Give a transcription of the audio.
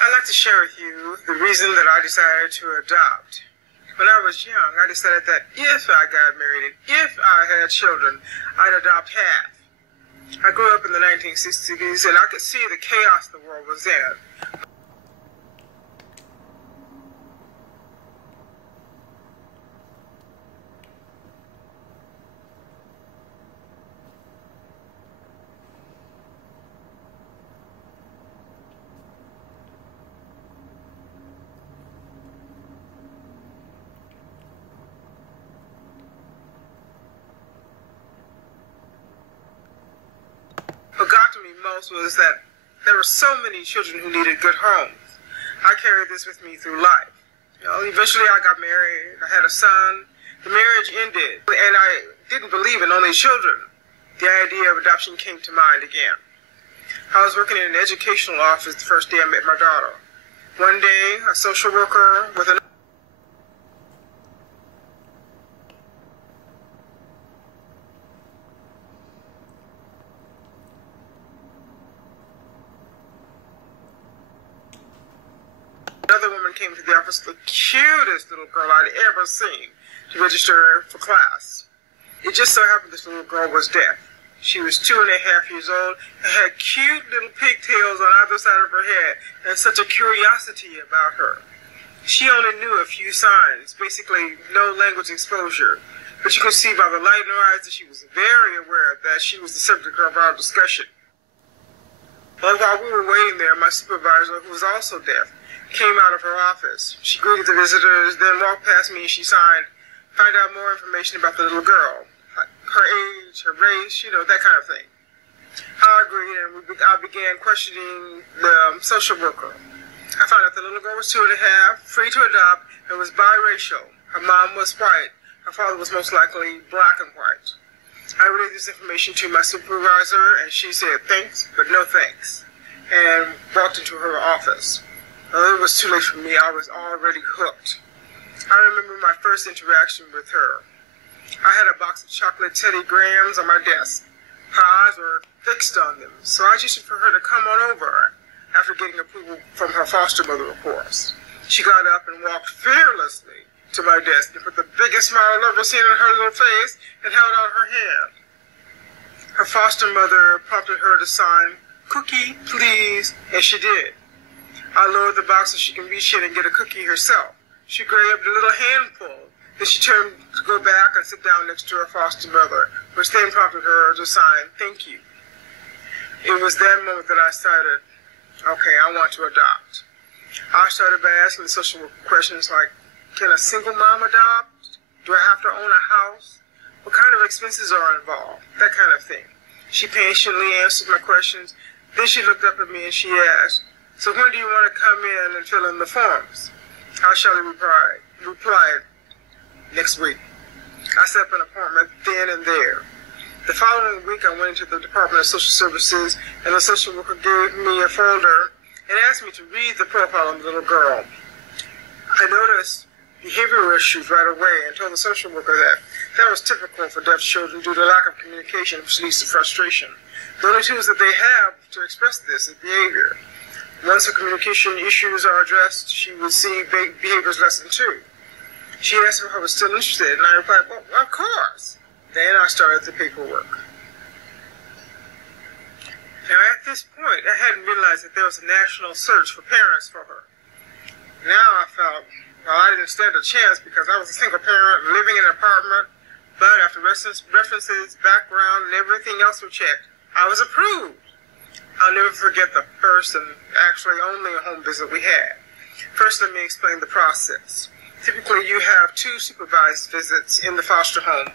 I'd like to share with you the reason that I decided to adopt. When I was young, I decided that if I got married and if I had children, I'd adopt half. I grew up in the 1960s and I could see the chaos the world was in. What got to me most was that there were so many children who needed good homes. I carried this with me through life. Eventually I got married, I had a son, the marriage ended, and I didn't believe in only children. The idea of adoption came to mind again. I was working in an educational office the first day I met my daughter. One day, a social worker with another woman came to the office, the cutest little girl I'd ever seen, to register for class. It just so happened this little girl was deaf. She was 2.5 years old and had cute little pigtails on either side of her head and such a curiosity about her. She only knew a few signs, basically no language exposure, but you could see by the light in her eyes that she was very aware that she was the subject of our discussion. But while we were waiting there, my supervisor, who was also deaf, came out of her office. She greeted the visitors, then walked past me and she signed, "Find out more information about the little girl, her age, her race, that kind of thing." I agreed and I began questioning the social worker. I found out the little girl was 2.5, free to adopt, and was biracial. Her mom was white. Her father was most likely black and white. I relayed this information to my supervisor and she said thanks, but no thanks, and walked into her office. It was too late for me. I was already hooked. I remember my first interaction with her. I had a box of chocolate Teddy Grahams on my desk. Her eyes were fixed on them, so I gestured for her to come on over, after getting approval from her foster mother, of course. She got up and walked fearlessly to my desk and put the biggest smile I've ever seen on her little face and held out her hand. Her foster mother prompted her to sign, "Cookie, please," and she did. I lowered the box so she can reach in and get a cookie herself. She grabbed a little handful. Then she turned to go back and sit down next to her foster mother, which then prompted her to sign, "Thank you." It was that moment that I decided, okay, I want to adopt. I started by asking the social worker questions like, can a single mom adopt? Do I have to own a house? What kind of expenses are involved? That kind of thing. She patiently answered my questions. Then she looked up at me and she asked, "So when do you want to come in and fill in the forms?" I shortly replied, "Next week." I set up an appointment then and there. The following week, I went into the Department of Social Services, and the social worker gave me a folder and asked me to read the profile of the little girl. I noticed behavioral issues right away and told the social worker that was typical for deaf children due to lack of communication, which leads to frustration. The only tools that they have to express this is behavior. Once her communication issues are addressed, she would see behaviors lesson 2. She asked if I was still interested, and I replied, "Well, of course." Then I started the paperwork. Now, at this point, I hadn't realized that there was a national search for parents for her. Now I felt, well, I didn't stand a chance because I was a single parent living in an apartment, but after references, background, and everything else were checked, I was approved. I'll never forget the first and actually only home visit we had. First, let me explain the process. Typically, you have 2 supervised visits in the foster home.